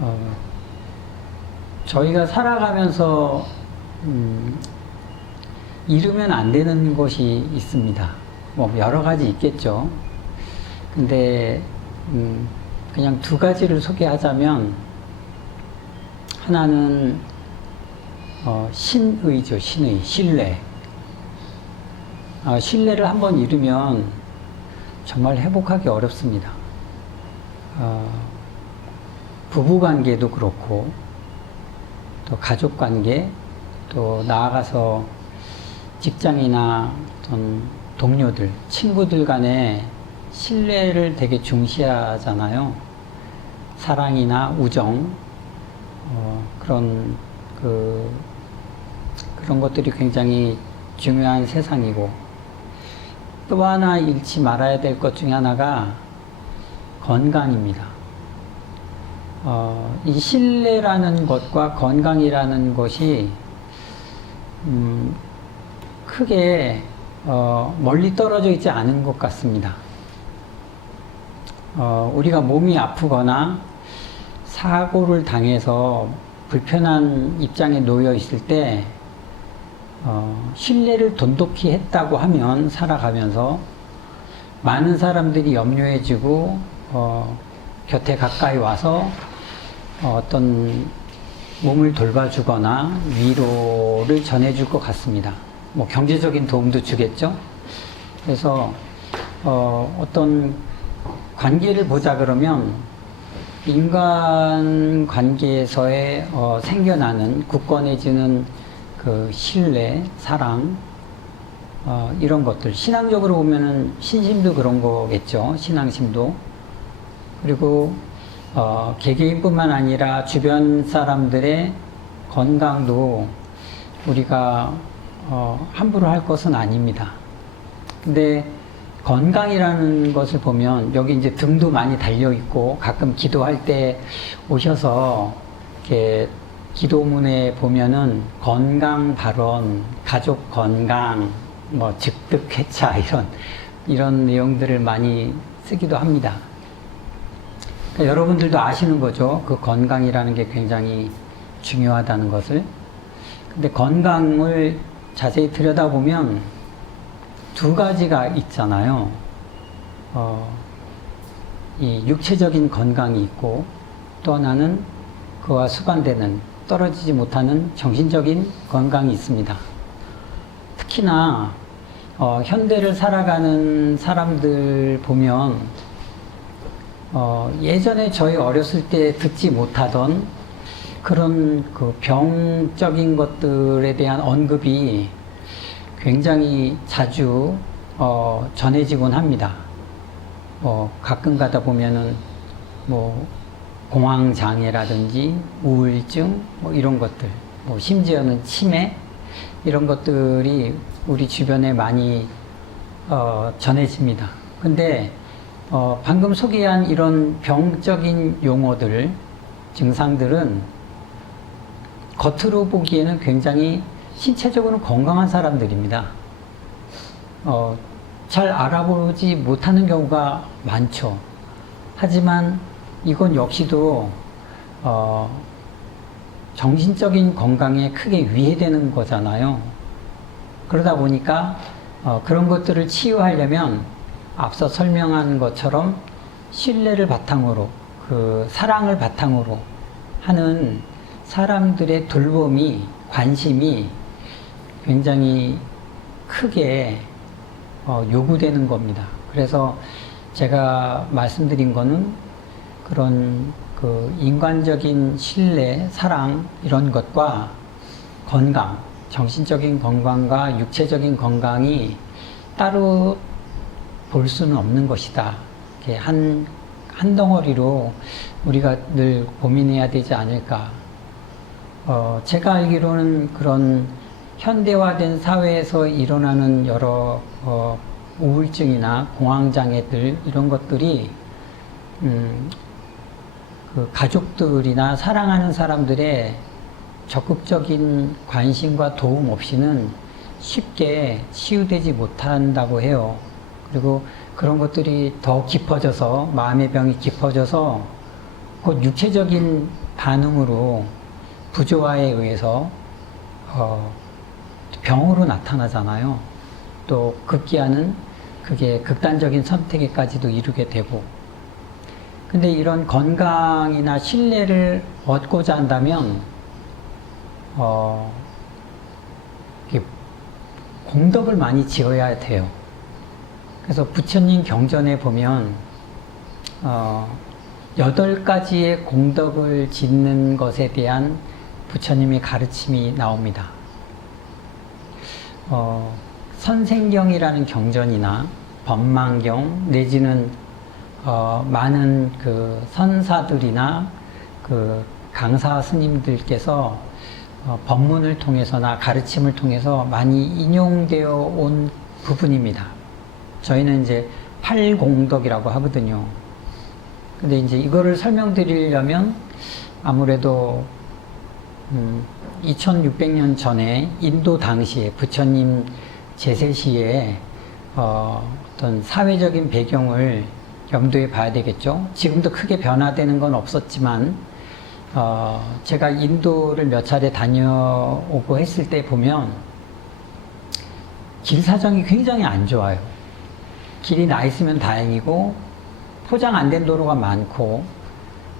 어, 저희가 살아가면서 잃으면 안 되는 것이 있습니다. 뭐 여러 가지 있겠죠. 근데 그냥 두 가지를 소개하자면, 하나는 신의죠. 신의, 신뢰. 신뢰를 한번 잃으면 정말 회복하기 어렵습니다. 부부관계도 그렇고, 또 가족관계, 또 나아가서 직장이나 어떤 동료들, 친구들 간에 신뢰를 되게 중시하잖아요. 사랑이나 우정, 그런 것들이 굉장히 중요한 세상이고, 또 하나 잃지 말아야 될 것 중에 하나가 건강입니다. 이 신뢰라는 것과 건강이라는 것이 크게 멀리 떨어져 있지 않은 것 같습니다. 우리가 몸이 아프거나 사고를 당해서 불편한 입장에 놓여 있을 때 신뢰를 돈독히 했다고 하면, 살아가면서 많은 사람들이 염려해주고 곁에 가까이 와서 어떤 몸을 돌봐주거나 위로를 전해줄 것 같습니다. 뭐 경제적인 도움도 주겠죠. 그래서 어떤 관계를 보자 그러면, 인간 관계에서의 생겨나는, 굳건해지는 그 신뢰, 사랑, 이런 것들, 신앙적으로 보면은 신심도 그런 거겠죠. 신앙심도. 그리고 개개인뿐만 아니라 주변 사람들의 건강도 우리가 함부로 할 것은 아닙니다. 근데 건강이라는 것을 보면, 여기 이제 등도 많이 달려 있고, 가끔 기도할 때 오셔서 이렇게 기도문에 보면은 건강 발언, 가족 건강, 뭐 즉득 해차, 이런 내용들을 많이 쓰기도 합니다. 그러니까 여러분들도 아시는 거죠. 그 건강이라는 게 굉장히 중요하다는 것을. 근데 건강을 자세히 들여다보면 두 가지가 있잖아요. 이 육체적인 건강이 있고, 또 하나는 그와 수반되는, 떨어지지 못하는 정신적인 건강이 있습니다. 특히나 현대를 살아가는 사람들 보면 예전에 저희 어렸을 때 듣지 못하던 그런 그 병적인 것들에 대한 언급이 굉장히 자주 전해지곤 합니다. 가끔 가다 보면은 뭐 공황장애라든지 우울증, 뭐 이런 것들, 뭐 심지어는 치매, 이런 것들이 우리 주변에 많이 전해집니다. 근데 방금 소개한 이런 병적인 용어들, 증상들은 겉으로 보기에는 굉장히 신체적으로 건강한 사람들입니다. 잘 알아보지 못하는 경우가 많죠. 하지만 이건 역시도 정신적인 건강에 크게 위해되는 거잖아요. 그러다 보니까 그런 것들을 치유하려면 앞서 설명한 것처럼 신뢰를 바탕으로, 그 사랑을 바탕으로 하는 사람들의 돌봄이, 관심이 굉장히 크게 요구되는 겁니다. 그래서 제가 말씀드린 거는 그런 그 인간적인 신뢰, 사랑, 이런 것과 건강, 정신적인 건강과 육체적인 건강이 따로 볼 수는 없는 것이다. 이렇게 한 덩어리로 우리가 늘 고민해야 되지 않을까. 제가 알기로는 그런 현대화된 사회에서 일어나는 여러 우울증이나 공황장애들, 이런 것들이 그 가족들이나 사랑하는 사람들의 적극적인 관심과 도움 없이는 쉽게 치유되지 못한다고 해요. 그리고 그런 것들이 더 깊어져서, 마음의 병이 깊어져서 곧 육체적인 반응으로 부조화에 의해서 병으로 나타나잖아요. 또 급기야는 그게 극단적인 선택에까지도 이르게 되고. 근데 이런 건강이나 신뢰를 얻고자 한다면 공덕을 많이 지어야 돼요. 그래서 부처님 경전에 보면 8가지의 공덕을 짓는 것에 대한 부처님의 가르침이 나옵니다. 선생경이라는 경전이나 법망경 내지는 많은 그 선사들이나 그 강사 스님들께서 법문을 통해서나 가르침을 통해서 많이 인용되어 온 부분입니다. 저희는 이제 팔공덕이라고 하거든요. 근데 이제 이거를 설명드리려면 아무래도 2600년 전에 인도 당시에 부처님 제세 시에 어떤 사회적인 배경을 염두에 봐야 되겠죠. 지금도 크게 변화되는 건 없었지만 제가 인도를 몇 차례 다녀오고 했을 때 보면 길 사정이 굉장히 안 좋아요. 길이 나 있으면 다행이고 포장 안 된 도로가 많고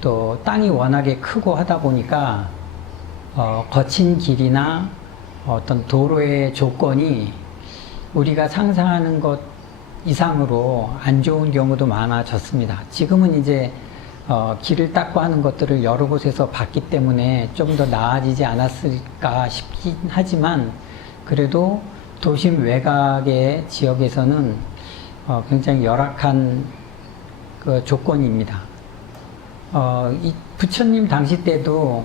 또 땅이 워낙에 크고 하다 보니까 거친 길이나 어떤 도로의 조건이 우리가 상상하는 것 이상으로 안 좋은 경우도 많아졌습니다. 지금은 이제 길을 닦고 하는 것들을 여러 곳에서 봤기 때문에 좀 더 나아지지 않았을까 싶긴 하지만 그래도 도심 외곽의 지역에서는 굉장히 열악한 그 조건입니다. 이 부처님 당시 때도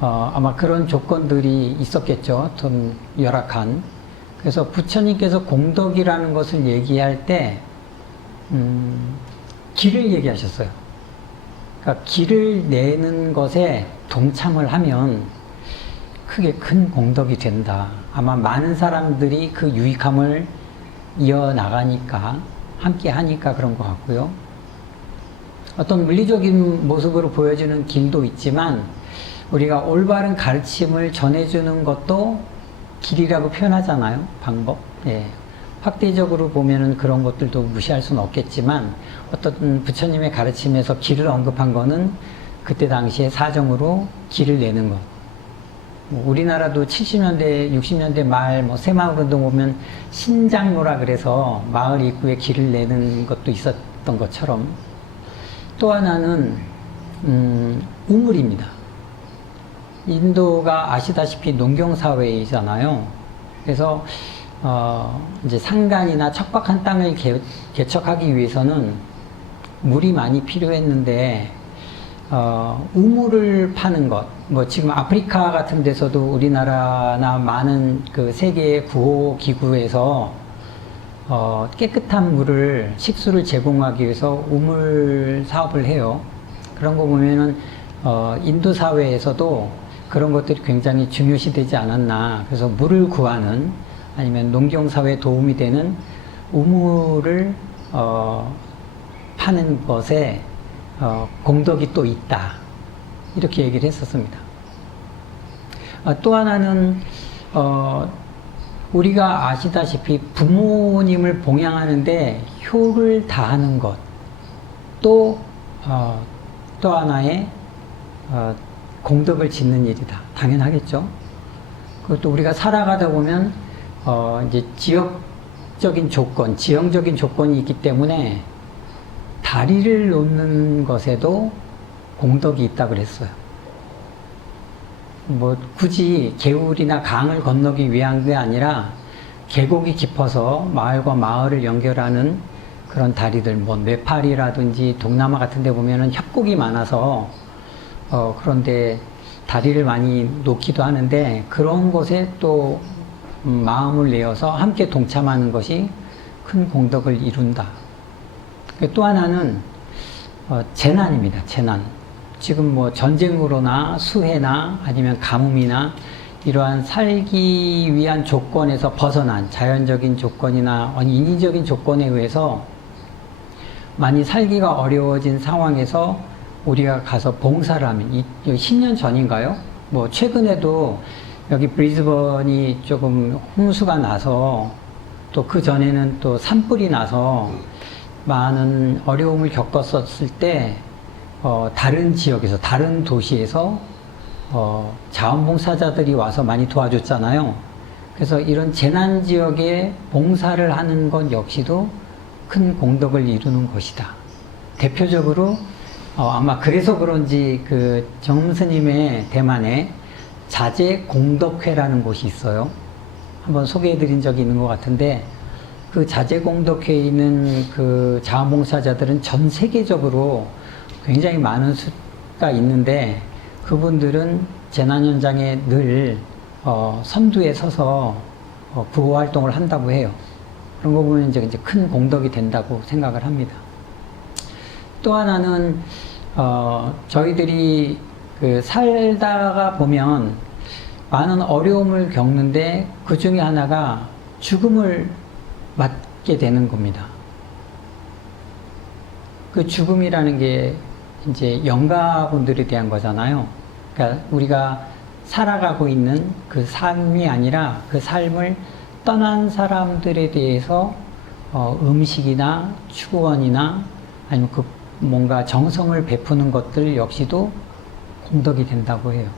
아마 그런 조건들이 있었겠죠. 좀 열악한. 그래서 부처님께서 공덕이라는 것을 얘기할 때 길을 얘기하셨어요. 그러니까 길을 내는 것에 동참을 하면 크게 큰 공덕이 된다. 아마 많은 사람들이 그 유익함을 이어나가니까 함께 하니까 그런 것 같고요. 어떤 물리적인 모습으로 보여지는 길도 있지만 우리가 올바른 가르침을 전해주는 것도 길이라고 표현하잖아요. 방법. 예. 확대적으로 보면은 그런 것들도 무시할 수는 없겠지만 어떤 부처님의 가르침에서 길을 언급한 거는 그때 당시에 사정으로 길을 내는 것. 우리나라도 70년대, 60년대 말 새마을운동 보면 신장로라 그래서 마을 입구에 길을 내는 것도 있었던 것처럼 또 하나는 우물입니다. 인도가 아시다시피 농경사회이잖아요. 그래서 이제 산간이나 척박한 땅을 개척하기 위해서는 물이 많이 필요했는데 우물을 파는 것, 뭐 지금 아프리카 같은 데서도 우리나라나 많은 그 세계 구호 기구에서 깨끗한 물을 식수를 제공하기 위해서 우물 사업을 해요. 그런 거 보면은 인도 사회에서도 그런 것들이 굉장히 중요시되지 않았나. 그래서 물을 구하는 아니면 농경사회에 도움이 되는 우물을 파는 것에 공덕이 또 있다. 이렇게 얘기를 했었습니다. 또 하나는 우리가 아시다시피 부모님을 봉양하는데 효를 다하는 것. 또 하나의 공덕을 짓는 일이다. 당연하겠죠. 그것도 우리가 살아가다 보면 이제 지역적인 조건, 지형적인 조건이 있기 때문에 다리를 놓는 것에도 공덕이 있다 그랬어요. 뭐 굳이 개울이나 강을 건너기 위한 게 아니라 계곡이 깊어서 마을과 마을을 연결하는 그런 다리들, 뭐 네팔이라든지 동남아 같은 데 보면은 협곡이 많아서 그런데 다리를 많이 놓기도 하는데 그런 것에 또 마음을 내어서 함께 동참하는 것이 큰 공덕을 이룬다. 또 하나는 재난입니다. 재난. 지금 뭐 전쟁으로나 수해나 아니면 가뭄이나 이러한 살기 위한 조건에서 벗어난 자연적인 조건이나 인위적인 조건에 의해서 많이 살기가 어려워진 상황에서 우리가 가서 봉사를 하면 10년 전인가요? 뭐 최근에도 여기 브리즈번이 조금 홍수가 나서 또 그 전에는 또 산불이 나서 많은 어려움을 겪었었을 때 다른 지역에서 다른 도시에서 자원봉사자들이 와서 많이 도와줬잖아요. 그래서 이런 재난 지역에 봉사를 하는 것 역시도 큰 공덕을 이루는 것이다. 대표적으로 아마 그래서 그런지 그 정스님의 대만에 자재공덕회라는 곳이 있어요. 한번 소개해드린 적이 있는 것 같은데 그 자재공덕회에 있는 그 자원봉사자들은 전 세계적으로 굉장히 많은 수가 있는데 그분들은 재난 현장에 늘 선두에 서서 구호 활동을 한다고 해요. 그런 거 보면 이제 큰 공덕이 된다고 생각을 합니다. 또 하나는 저희들이 그 살다가 보면 많은 어려움을 겪는데 그 중에 하나가 죽음을 맞게 되는 겁니다. 그 죽음이라는 게 이제 영가분들에 대한 거잖아요. 그러니까 우리가 살아가고 있는 그 삶이 아니라 그 삶을 떠난 사람들에 대해서 음식이나 추구원이나 아니면 그 뭔가 정성을 베푸는 것들 역시도 공덕이 된다고 해요.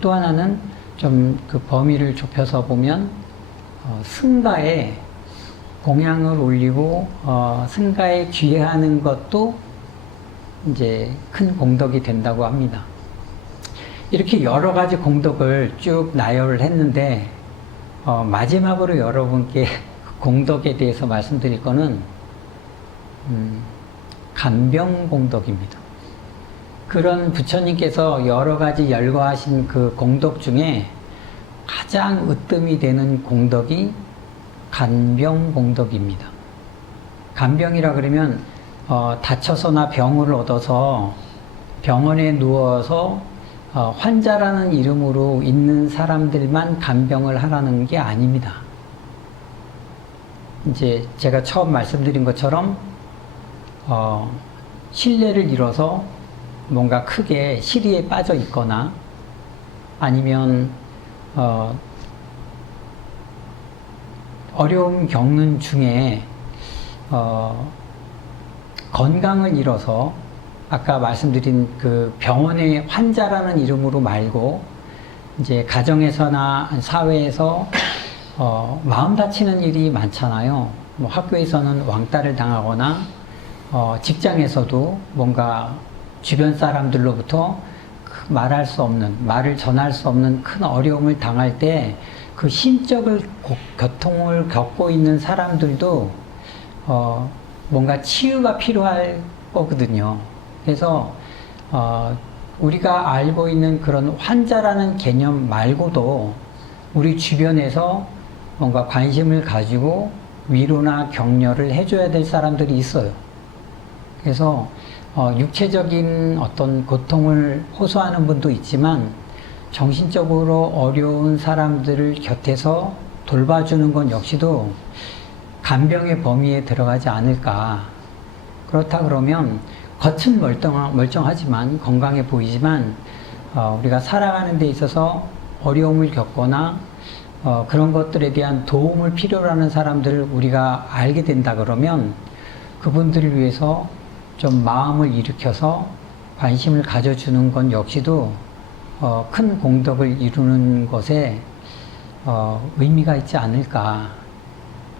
또 하나는 좀 그 범위를 좁혀서 보면 승가에 공양을 올리고 승가에 귀해하는 것도 이제 큰 공덕이 된다고 합니다. 이렇게 여러 가지 공덕을 쭉 나열을 했는데 마지막으로 여러분께 공덕에 대해서 말씀드릴 거는 간병공덕입니다. 그런 부처님께서 여러 가지 열거하신 그 공덕 중에 가장 으뜸이 되는 공덕이 간병공덕입니다. 간병이라 그러면 다쳐서나 병을 얻어서 병원에 누워서 환자라는 이름으로 있는 사람들만 간병을 하라는 게 아닙니다. 이제 제가 처음 말씀드린 것처럼 신뢰를 잃어서 뭔가 크게 시리에 빠져 있거나 아니면 어려움 겪는 중에 건강을 잃어서 아까 말씀드린 그 병원의 환자라는 이름으로 말고 이제 가정에서나 사회에서 마음 다치는 일이 많잖아요. 뭐 학교에서는 왕따를 당하거나 직장에서도 뭔가 주변 사람들로부터 말할 수 없는, 말을 전할 수 없는 큰 어려움을 당할 때 그 심적을 고통을 겪고 있는 사람들도 뭔가 치유가 필요할 거거든요. 그래서 우리가 알고 있는 그런 환자라는 개념 말고도 우리 주변에서 뭔가 관심을 가지고 위로나 격려를 해줘야 될 사람들이 있어요. 그래서 육체적인 어떤 고통을 호소하는 분도 있지만 정신적으로 어려운 사람들을 곁에서 돌봐주는 건 역시도 간병의 범위에 들어가지 않을까. 그렇다 그러면 겉은 멀쩡하지만 건강해 보이지만 우리가 살아가는 데 있어서 어려움을 겪거나 그런 것들에 대한 도움을 필요로 하는 사람들을 우리가 알게 된다 그러면 그분들을 위해서 좀 마음을 일으켜서 관심을 가져주는 건 역시도 큰 공덕을 이루는 것에 의미가 있지 않을까.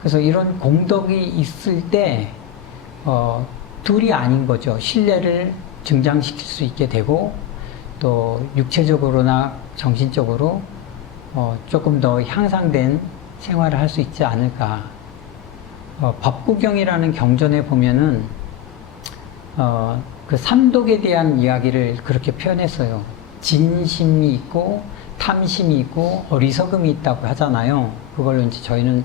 그래서 이런 공덕이 있을 때 둘이 아닌 거죠. 신뢰를 증장시킬 수 있게 되고 또 육체적으로나 정신적으로 조금 더 향상된 생활을 할 수 있지 않을까. 법구경이라는 경전에 보면은 그 삼독에 대한 이야기를 그렇게 표현했어요. 진심이 있고 탐심이 있고 어리석음이 있다고 하잖아요. 그걸로 이제 저희는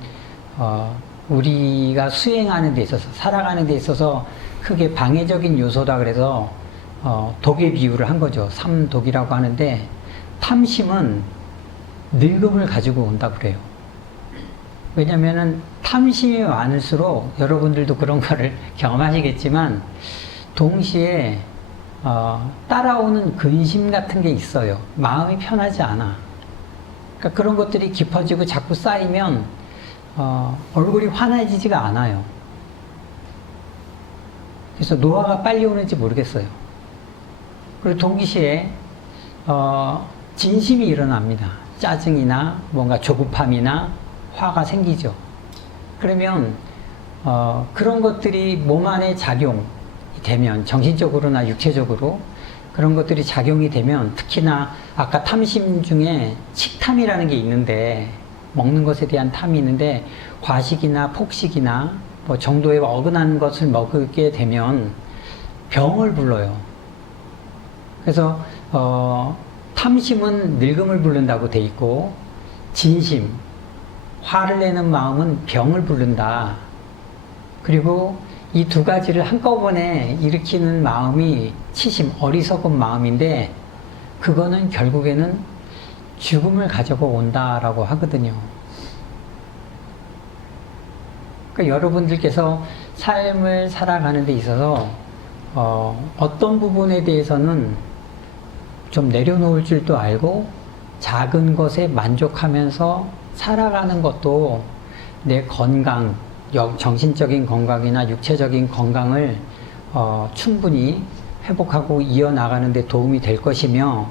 우리가 수행하는 데 있어서 살아가는 데 있어서 크게 방해적인 요소다 그래서 독의 비유를 한 거죠. 삼독이라고 하는데 탐심은 늙음을 가지고 온다고 그래요. 왜냐면은 탐심이 많을수록 여러분들도 그런 거를 경험하시겠지만 동시에 따라오는 근심 같은 게 있어요. 마음이 편하지 않아. 그러니까 그런 것들이 깊어지고 자꾸 쌓이면 얼굴이 환해지지가 않아요. 그래서 노화가 빨리 오는지 모르겠어요. 그리고 동시에 진심이 일어납니다. 짜증이나 뭔가 조급함이나 화가 생기죠. 그러면 그런 것들이 몸 안에 작용이 되면, 정신적으로나 육체적으로 그런 것들이 작용이 되면, 특히나 아까 탐심 중에 식탐이라는 게 있는데, 먹는 것에 대한 탐이 있는데, 과식이나 폭식이나 뭐 정도에 어긋난 것을 먹게 되면 병을 불러요. 그래서 탐심은 늙음을 부른다고 돼 있고, 진심, 화를 내는 마음은 병을 부른다. 그리고 이 두 가지를 한꺼번에 일으키는 마음이 치심, 어리석은 마음인데, 그거는 결국에는 죽음을 가져고 온다라고 하거든요. 그러니까 여러분들께서 삶을 살아가는 데 있어서 어떤 부분에 대해서는 좀 내려놓을 줄도 알고, 작은 것에 만족하면서 살아가는 것도 내 건강, 정신적인 건강이나 육체적인 건강을 충분히 회복하고 이어나가는 데 도움이 될 것이며,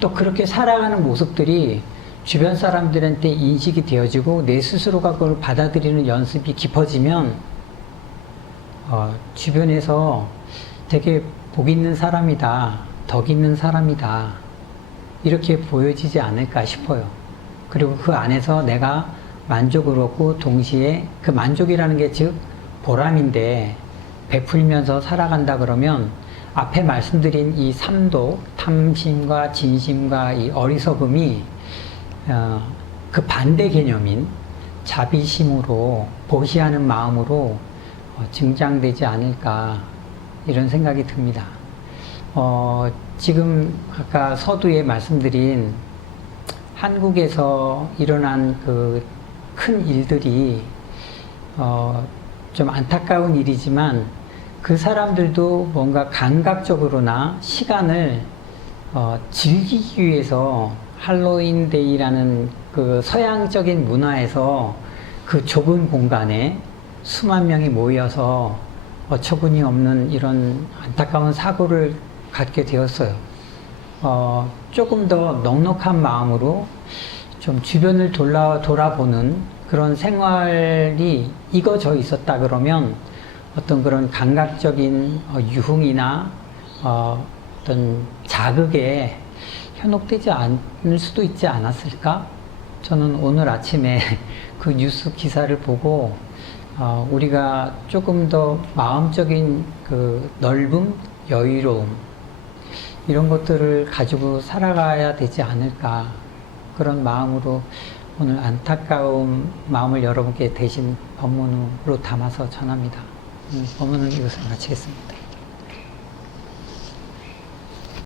또 그렇게 살아가는 모습들이 주변 사람들한테 인식이 되어지고 내 스스로가 그걸 받아들이는 연습이 깊어지면 주변에서 되게 복 있는 사람이다, 덕 있는 사람이다, 이렇게 보여지지 않을까 싶어요. 그리고 그 안에서 내가 만족을 얻고, 동시에 그 만족이라는 게 즉 보람인데, 베풀면서 살아간다 그러면 앞에 말씀드린 이 삼도, 탐심과 진심과 이 어리석음이 그 반대 개념인 자비심으로, 보시하는 마음으로 증장되지 않을까, 이런 생각이 듭니다. 지금 아까 서두에 말씀드린 한국에서 일어난 그 큰 일들이 좀 안타까운 일이지만, 그 사람들도 뭔가 감각적으로나 시간을 즐기기 위해서 할로윈 데이라는 그 서양적인 문화에서 그 좁은 공간에 수만 명이 모여서 어처구니 없는 이런 안타까운 사고를 갖게 되었어요. 조금 더 넉넉한 마음으로 좀 주변을 돌아보는 그런 생활이 이거저 있었다 그러면, 어떤 그런 감각적인 유흥이나 어떤 자극에 현혹되지 않을 수도 있지 않았을까? 저는 오늘 아침에 그 뉴스 기사를 보고 우리가 조금 더 마음적인 그 넓음, 여유로움, 이런 것들을 가지고 살아가야 되지 않을까, 그런 마음으로 오늘 안타까운 마음을 여러분께 대신 법문으로 담아서 전합니다. 본문은 이것을 마치겠습니다.